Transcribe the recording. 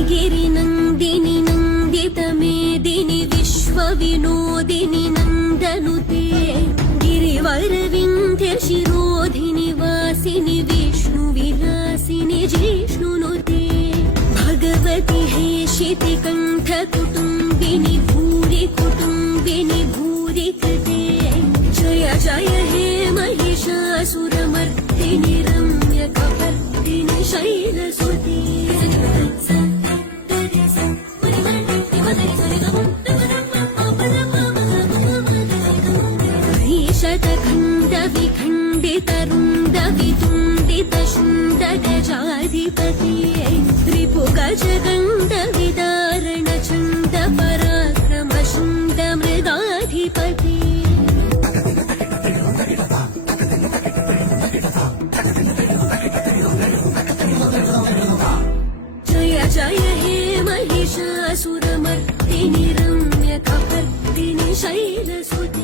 ऐगिरिनन्दिनि नन्दितमेदिनि विश्वविनोदिनि नन्दनुते गिरिवरविन्ध्यशिरोधिनि वासिनि विष्णुविलासिनि जिष्णुनुते भगवति हेशिति कण्ठकुटुम्बिनि भूरि कुटुम्बिनि भूरि कृते जय जय हे महिषासुरमर्दिनि रम्यकपर्दिनि शैलसुते शतखण्डविखण्डितरुण्डवितुण्डितशुण्डगजाधिपते त्रिपुगजगण्डविदारणचण्डपराक्रमशुण्डमृगाधिपते जय जय हे महिषासुरमर्दिनि रम्यकपर्दिनि शैलसुते